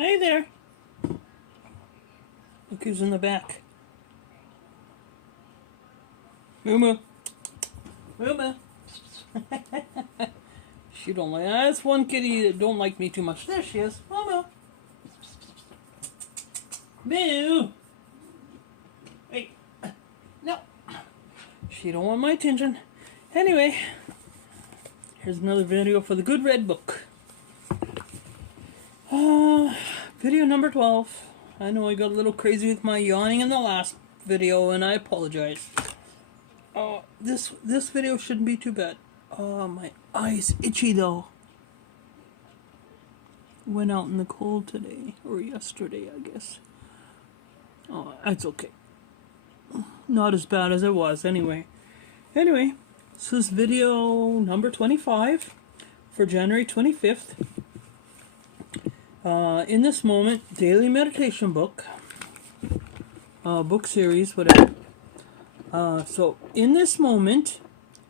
Hey there. Look who's in the back. Moo Moo. She don't like. That's one kitty that don't like me too much. There she is. Moo. Moo. Hey. No. She don't want my attention. Anyway, here's another video for the Good Red Book. Video number 12. I know I got a little crazy with my yawning in the last video, and I apologize. This video shouldn't be too bad. My eye's itchy though. Went out in the cold today, or yesterday, I guess. Oh, that's okay. Not as bad as it was anyway. Anyway, this is video number 25 for January 25th. In this moment, daily meditation book, book series, whatever. So in this moment,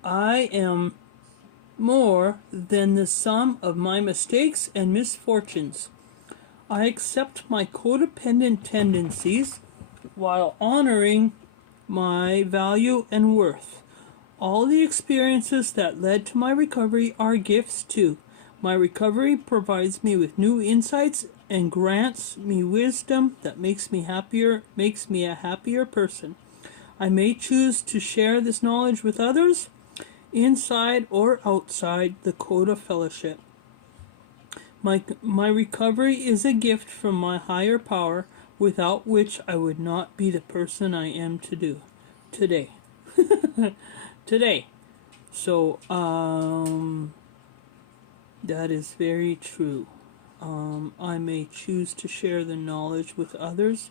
I am more than the sum of my mistakes and misfortunes. I accept my codependent tendencies while honoring my value and worth. All the experiences that led to my recovery are gifts too. My recovery provides me with new insights and grants me wisdom that makes me a happier person. I may choose to share this knowledge with others, inside or outside the Coda Fellowship. My recovery is a gift from my higher power, without which I would not be the person I am today. Today. So, that is very true. I may choose to share the knowledge with others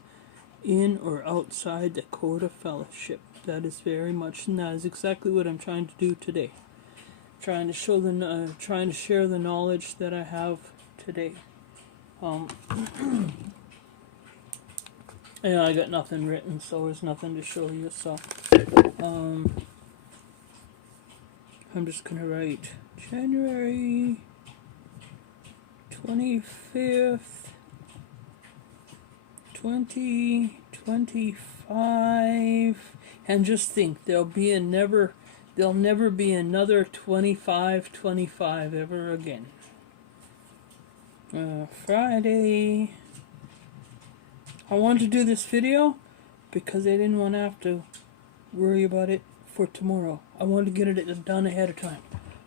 in or outside the Coda Fellowship. That is very much, and that is exactly what I'm trying to do today. Trying to share the knowledge that I have today. Yeah, I got nothing written, so there's nothing to show you. So, I'm just gonna write January 25th, 2025, and just think there'll never be another 25 ever again. Friday. I wanted to do this video because I didn't want to have to worry about it for tomorrow. I wanted to get it done ahead of time.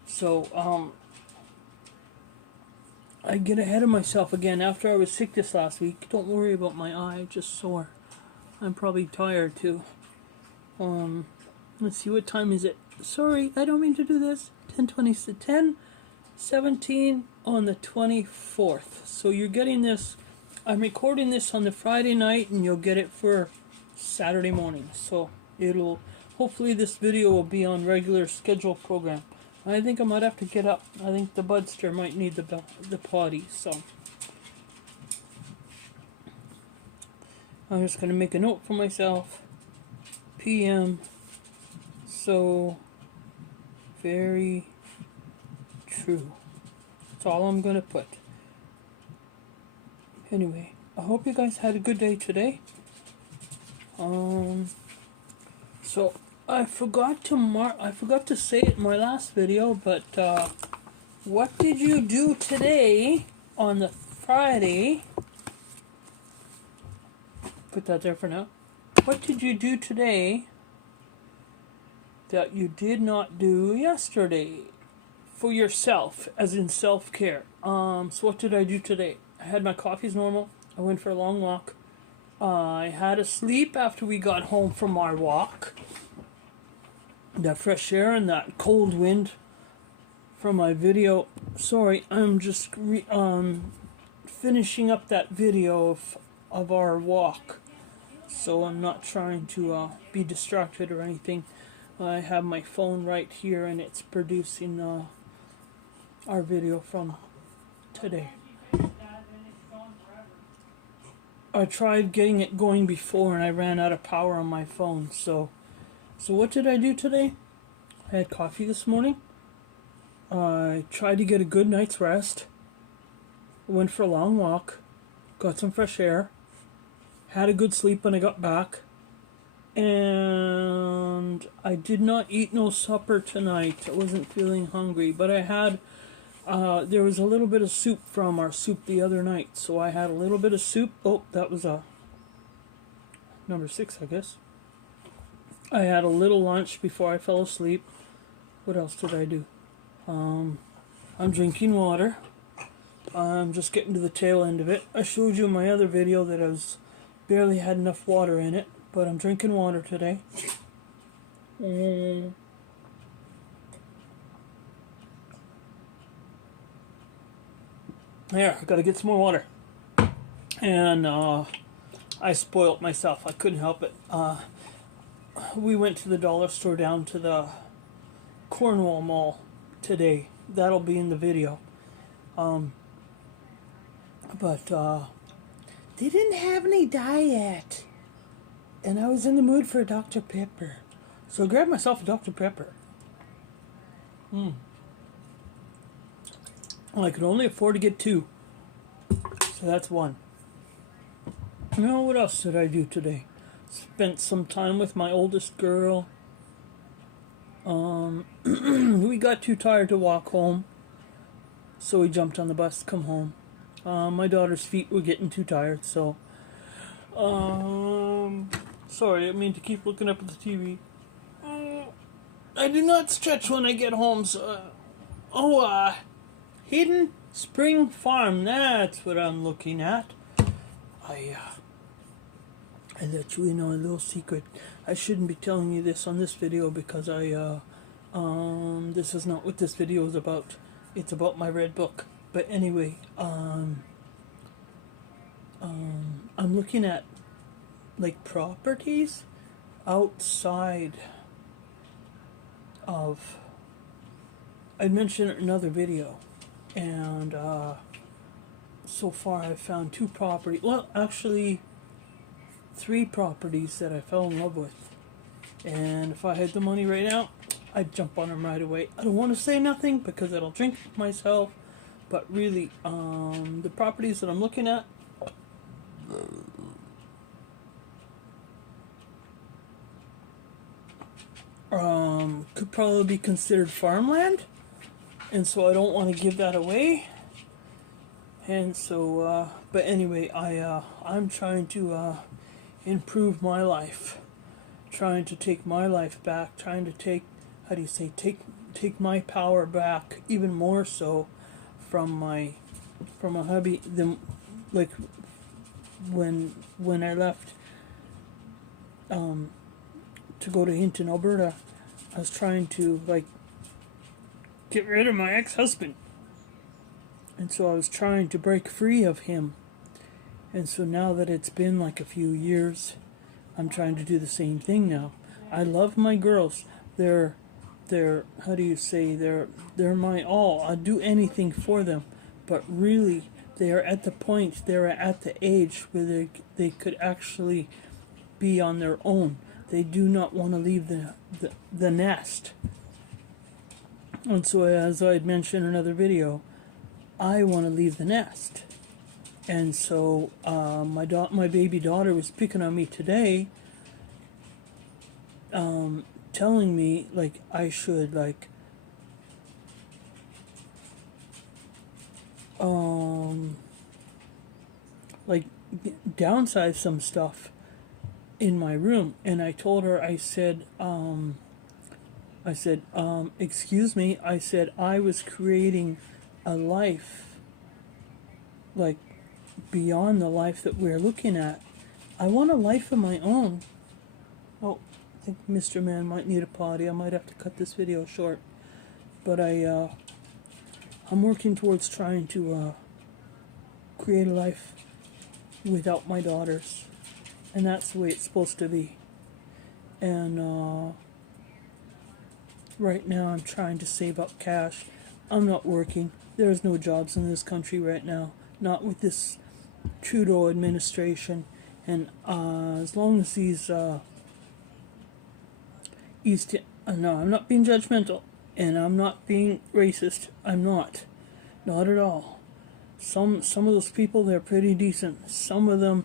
So, I get ahead of myself again after I was sick this last week. Don't worry about my eye, just sore. I'm probably tired too. Let's see, what time is it? Sorry, I don't mean to do this. 10:17 on the 24th. So you're getting this, I'm recording this on the Friday night, and you'll get it for Saturday morning. So hopefully this video will be on regular scheduled program. I think I might have to get up. I think the Budster might need the potty, so I'm just going to make a note for myself. PM. So very true. That's all I'm going to put. Anyway, I hope you guys had a good day today. So I forgot to say it in my last video, but what did you do today on the Friday? Put that there for now. What did you do today that you did not do yesterday for yourself, as in self-care? So what did I do today? I had my coffee as normal. I went for a long walk. I had a sleep after we got home from our walk. That fresh air and that cold wind from my video. Sorry, I'm just finishing up that video of our walk, so I'm not trying to be distracted or anything. I have my phone right here, and it's producing our video from today. I tried getting it going before, and I ran out of power on my phone. So what did I do today? I had coffee this morning. I tried to get a good night's rest. Went for a long walk. got some fresh air, had a good sleep when I got back, and I did not eat no supper tonight. I wasn't feeling hungry, but I had, there was a little bit of soup from our soup the other night, so I had a little bit of soup. Oh, that was a number 6, I guess. I had a little lunch before I fell asleep. What else did I do? I'm drinking water. I'm just getting to the tail end of it. I showed you in my other video that I was barely had enough water in it, but I'm drinking water today. There, I gotta get some more water. And I spoiled myself. I couldn't help it. We went to the dollar store down to the Cornwall Mall today. That'll be in the video. But they didn't have any diet. And I was in the mood for a Dr. Pepper. So I grabbed myself a Dr. Pepper. I could only afford to get 2. So that's 1. Now, what else did I do today? Spent some time with my oldest girl. We got too tired to walk home, so we jumped on the bus to come home. My daughter's feet were getting too tired, so sorry, I mean to keep looking up at the TV. I do not stretch when I get home, so Hidden Spring Farm, that's what I'm looking at. I let you in on a little secret. I shouldn't be telling you this on this video because this is not what this video is about. It's about my red book. But anyway, I'm looking at like properties outside of, I mentioned it in another video, and so far I've found 2 properties, well actually 3 properties that I fell in love with, and if I had the money right now I'd jump on them right away. I don't want to say nothing because I'll drink myself, but really the properties that I'm looking at could probably be considered farmland, and so I don't want to give that away. And so but anyway, I'm trying to improve my life, trying to take my life back, trying to take, how do you say, take my power back even more so from a hubby than like when I left to go to Hinton, Alberta. I was trying to like get rid of my ex-husband, and so I was trying to break free of him. And so now that it's been like a few years, I'm trying to do the same thing now. I love my girls. They're how do you say, they're my all. I'd do anything for them. But really, they are at the point, they're at the age where they could actually be on their own. They do not want to leave the nest. And so, as I had mentioned in another video, I want to leave the nest. And so my baby daughter was picking on me today, telling me like I should like downsize some stuff in my room. And I told her, I said, excuse me, I said I was creating a life like beyond the life that we're looking at. I want a life of my own. Oh, I think Mr. Man might need a potty. I might have to cut this video short. But I'm working towards trying to create a life without my daughters. And that's the way it's supposed to be. And right now I'm trying to save up cash. I'm not working. There's no jobs in this country right now. Not with this Trudeau administration. And as long as these no, I'm not being judgmental, and I'm not being racist. I'm not at all. Some of those people, they're pretty decent. Some of them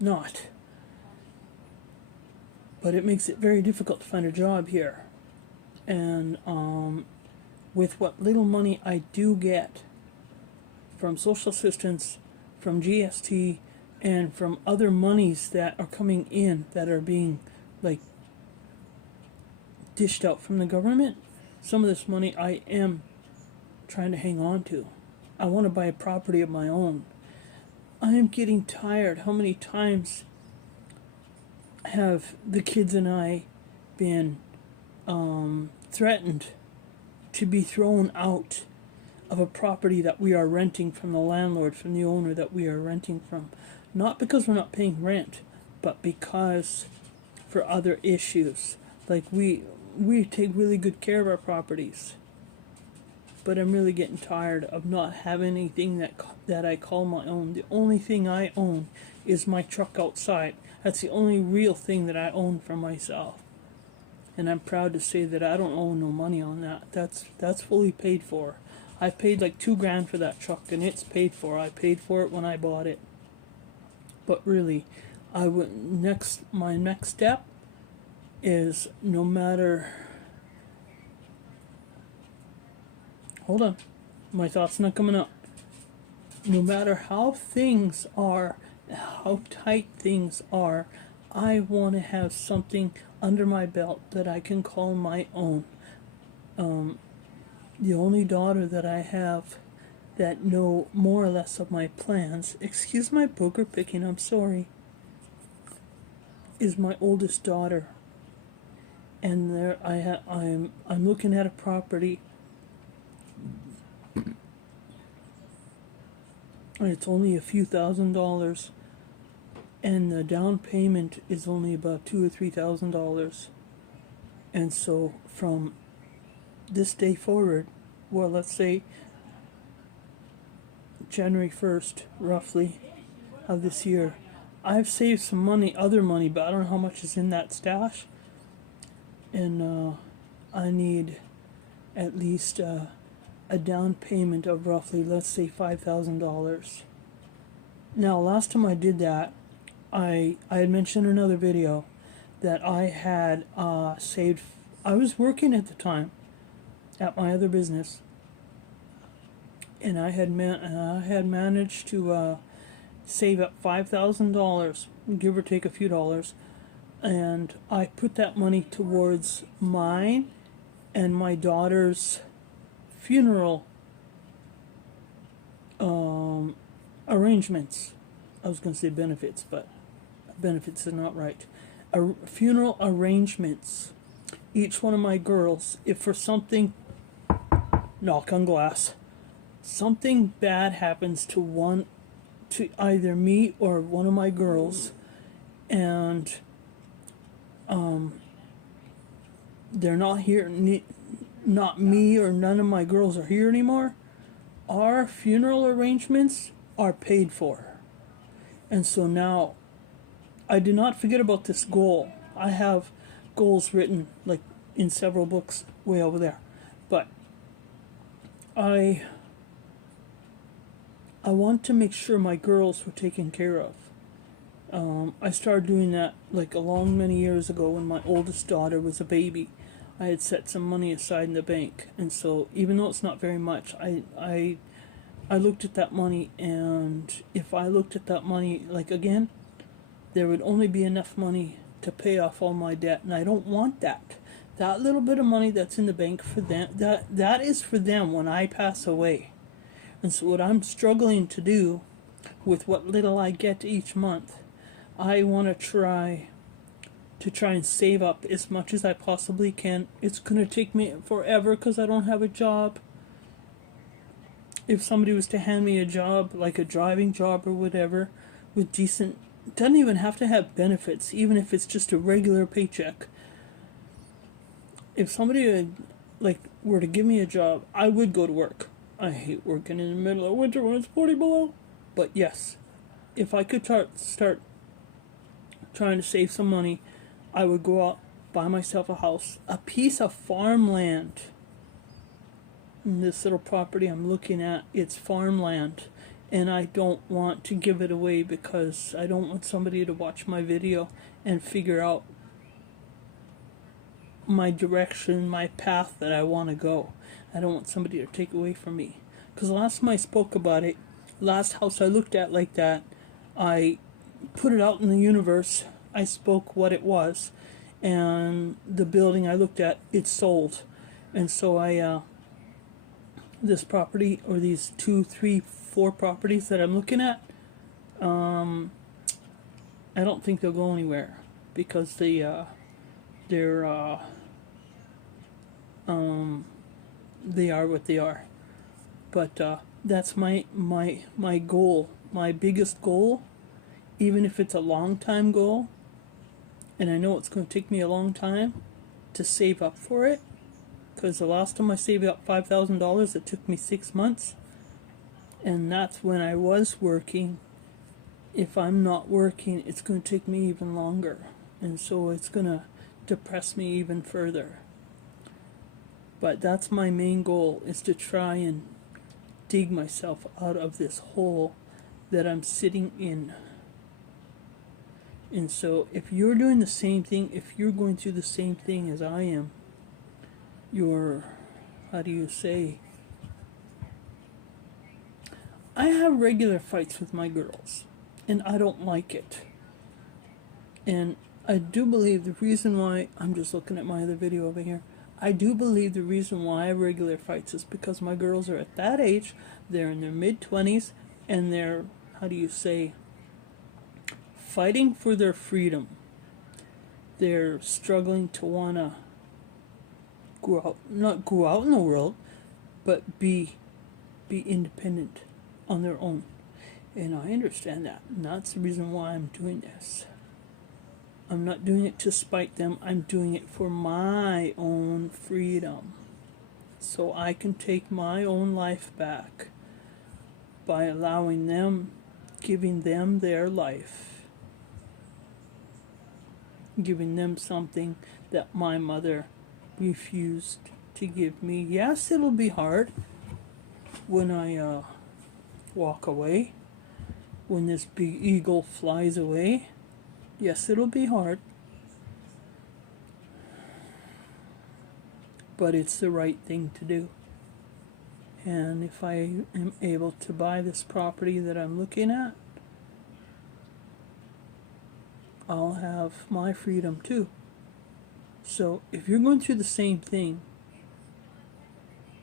not. But it makes it very difficult to find a job here. And with what little money I do get from social assistance, from GST, and from other monies that are coming in that are being like dished out from the government, some of this money I am trying to hang on to. I want to buy a property of my own. I am getting tired. How many times have the kids and I been threatened to be thrown out of a property that we are renting from the landlord, from the owner that we are renting from? Not because we're not paying rent, but because for other issues. Like we take really good care of our properties. But I'm really getting tired of not having anything that I call my own. The only thing I own is my truck outside. That's the only real thing that I own for myself. And I'm proud to say that I don't owe no money on that. That's fully paid for. I paid like $2,000 for that truck, and it's paid for. I paid for it when I bought it. But really, my next step is no matter. Hold on, my thoughts not coming up. No matter how things are, how tight things are, I want to have something under my belt that I can call my own. The only daughter that I have that know more or less of my plans, excuse my booger picking, I'm sorry, is my oldest daughter. And there I'm looking at a property. It's only a few $1,000s, and the down payment is only about $2,000 or $3,000. And so from this day forward, well, let's say January 1st, roughly, of this year, I've saved some money, other money, but I don't know how much is in that stash. And I need at least a down payment of roughly, let's say, $5,000. Now, last time I did that, I had mentioned in another video that I had saved. I was working at the time at my other business, and I had managed to save up $5,000, give or take a few dollars, and I put that money towards mine and my daughter's funeral arrangements. I was going to say benefits, but benefits is not right. Funeral arrangements. Each one of my girls, if for something, knock on glass, something bad happens to either me or one of my girls, and they're not here, not me or none of my girls are here anymore, our funeral arrangements are paid for. And so now, I did not forget about this goal. I have goals written like in several books way over there. But I want to make sure my girls were taken care of. I started doing that like a long many years ago when my oldest daughter was a baby. I had set some money aside in the bank, and so even though it's not very much, I looked at that money, and if I looked at that money, like again, there would only be enough money to pay off all my debt, and I don't want that. That little bit of money that's in the bank for them, that is for them when I pass away. And so what I'm struggling to do with what little I get each month, I want to try and save up as much as I possibly can. It's going to take me forever because I don't have a job. If somebody was to hand me a job, like a driving job or whatever, with decent, doesn't even have to have benefits, even if it's just a regular paycheck. If somebody were to give me a job, I would go to work. I hate working in the middle of winter when it's 40 below. But yes, if I could start trying to save some money, I would go out, buy myself a house, a piece of farmland. this little property I'm looking at, it's farmland, and I don't want to give it away because I don't want somebody to watch my video and figure out my direction, my path that I want to go. I don't want somebody to take away from me. Because last time I spoke about it, last house I looked at like that, I put it out in the universe. I spoke what it was, and the building I looked at, it sold. And so this property, or these 2, 3, 4 properties that I'm looking at, I don't think they'll go anywhere because they're they are what they are. But that's my goal, my biggest goal, even if it's a long time goal, and I know it's going to take me a long time to save up for it, because the last time I saved up $5,000, it took me 6 months, and that's when I was working. If I'm not working, it's going to take me even longer, and so it's going to depress me even further. But that's my main goal, is to try and dig myself out of this hole that I'm sitting in. And so if you're doing the same thing, if you're going through the same thing as I am, you're, how do you say, I have regular fights with my girls, and I don't like it. And I do believe the reason why, I'm just looking at my other video over here, I do believe the reason why I have regular fights is because my girls are at that age, they're in their mid-20s, and they're, how do you say, fighting for their freedom. They're struggling to want to not go out in the world, but be independent on their own. And I understand that, and that's the reason why I'm doing this. I'm not doing it to spite them. I'm doing it for my own freedom, so I can take my own life back by allowing them, giving them their life, giving them something that my mother refused to give me. Yes, it'll be hard when I walk away, when this big eagle flies away. Yes, it'll be hard, but it's the right thing to do. And if I am able to buy this property that I'm looking at, I'll have my freedom too. So if you're going through the same thing,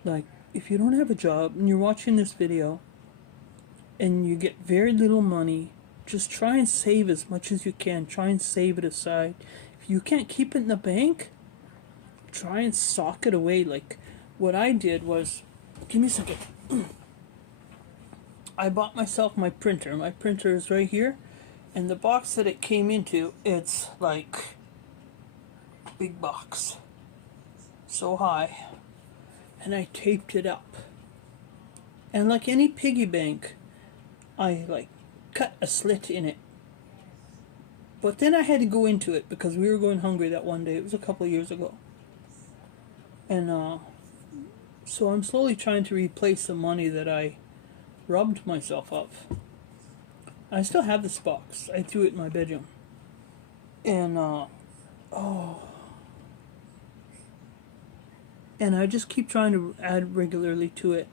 like if you don't have a job and you're watching this video and you get very little money, just try and save as much as you can. Try and save it aside. If you can't keep it in the bank, try and sock it away. Like what I did was, give me a second. I bought myself my printer. My printer is right here. And the box that it came into, it's like a big box. So high. And I taped it up. And like any piggy bank, I like cut a slit in it. But then I had to go into it because we were going hungry that one day. It was a couple of years ago. And so I'm slowly trying to replace the money that I robbed myself of. I still have this box. I threw it in my bedroom. And and I just keep trying to add regularly to it.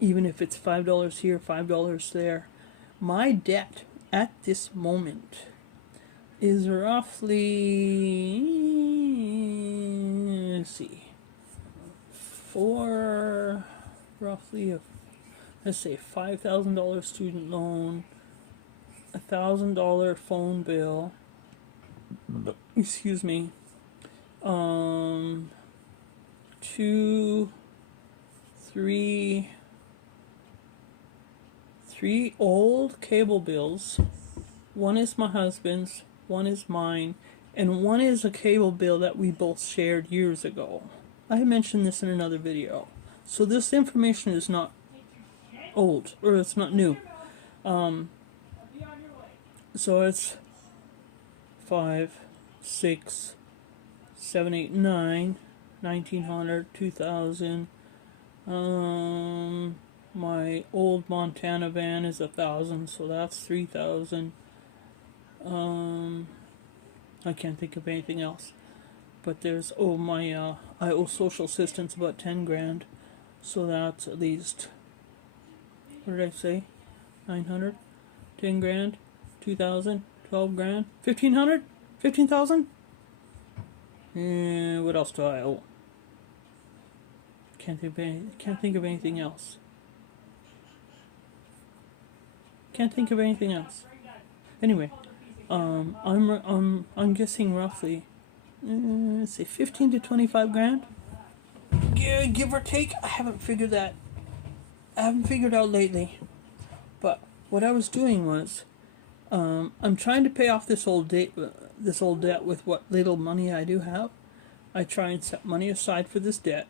Even if it's $5 here, $5 there. My debt at this moment is roughly, let's see, let's say $5,000 student loan, $1,000 phone bill, excuse me, 3 old cable bills. One is my husband's, one is mine, and one is a cable bill that we both shared years ago. I mentioned this in another video. So this information is not old, or it's not new. So it's 5, 6, 7, 8, 9, 1900, 2000, My old Montana van is 1,000, so that's 3,000. I can't think of anything else. But there's I owe social assistance about 10 grand, so that's at least, what did I say? 900, 10 grand, 2,000, 12 grand, 1,500, 15,000. And what else do I owe? Can't think of anything else. Can't think of anything else. Anyway, I'm guessing roughly, let's say 15 to 25 grand. Yeah, give or take. I haven't figured out lately. But what I was doing was, I'm trying to pay off this old debt with what little money I do have. I try and set money aside for this debt,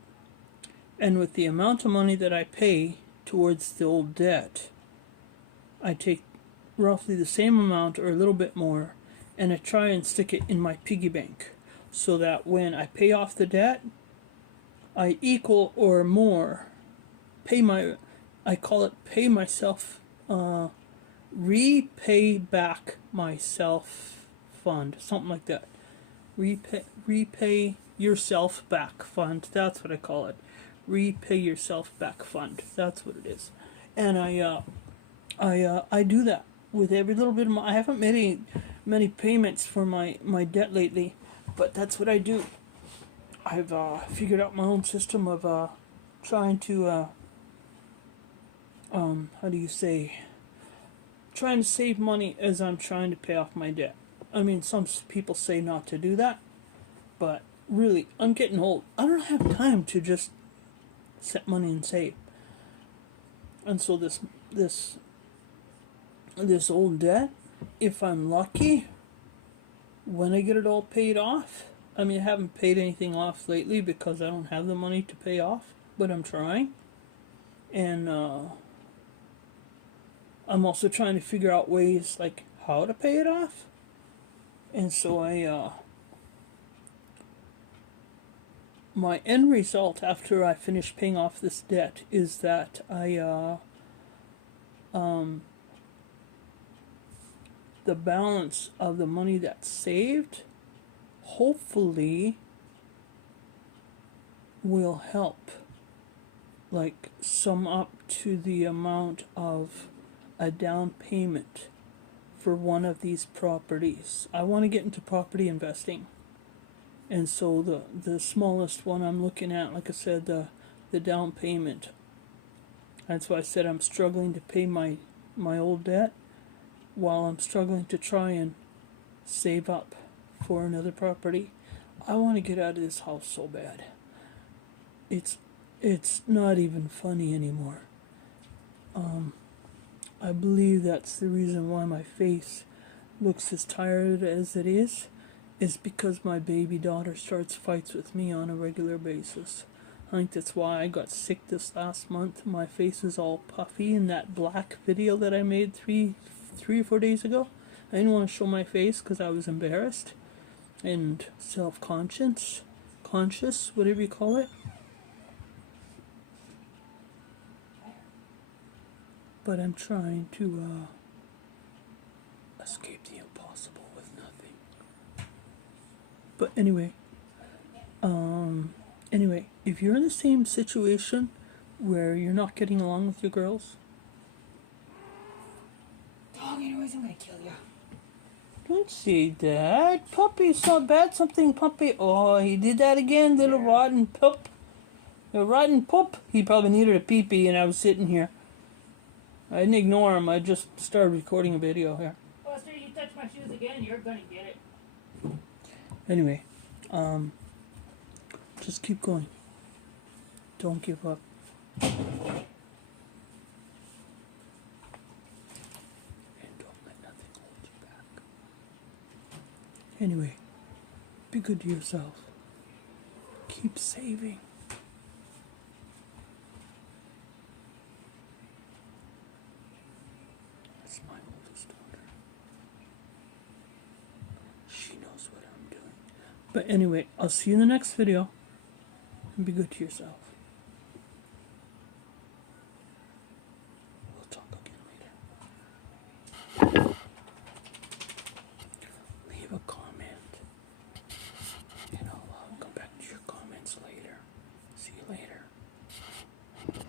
and with the amount of money that I pay towards the old debt, I take roughly the same amount or a little bit more, and I try and stick it in my piggy bank, so that when I pay off the debt, I equal or more I call it pay myself, repay back myself fund, something like that. Repay yourself back fund. That's what I call it. Repay yourself back fund. That's what it is. And I do that with every little bit of I haven't made many payments for my debt lately, but that's what I do. I've figured out my own system of trying to trying to save money as I'm trying to pay off my debt. I mean, some people say not to do that, but really, I'm getting old. I don't have time to just set money and save. And so this old debt, if I'm lucky, when I get it all paid off, I mean, I haven't paid anything off lately because I don't have the money to pay off, but I'm trying. And I'm also trying to figure out ways like how to pay it off. And so my end result after I finish paying off this debt is that the balance of the money that's saved hopefully will help, like, sum up to the amount of a down payment for one of these properties. I want to get into property investing, and so the smallest one I'm looking at, like I said, the down payment, that's why I said I'm struggling to pay my old debt while I'm struggling to try and save up for another property. I want to get out of this house so bad. It's not even funny anymore. I believe that's the reason why my face looks as tired as it is because my baby daughter starts fights with me on a regular basis. I think that's why I got sick this last month. My face is all puffy in that black video that I made three or 4 days ago. I didn't want to show my face because I was embarrassed and conscious, whatever you call it. But I'm trying to escape the impossible with nothing. But anyway, if you're in the same situation where you're not getting along with your girls, dog, anyways, I'm gonna kill you. don't say that. Puppy, so bad something, puppy. Oh, he did that again, little rotten pup. A rotten pup. He probably needed a pee-pee and I was sitting here. I didn't ignore him. I just started recording a video here. Buster, you touch my shoes again, you're gonna get it. Anyway, just keep going. Don't give up. And don't let nothing hold you back. Anyway, be good to yourself. Keep saving. That's my oldest daughter. She knows what I'm doing. But anyway, I'll see you in the next video. And be good to yourself.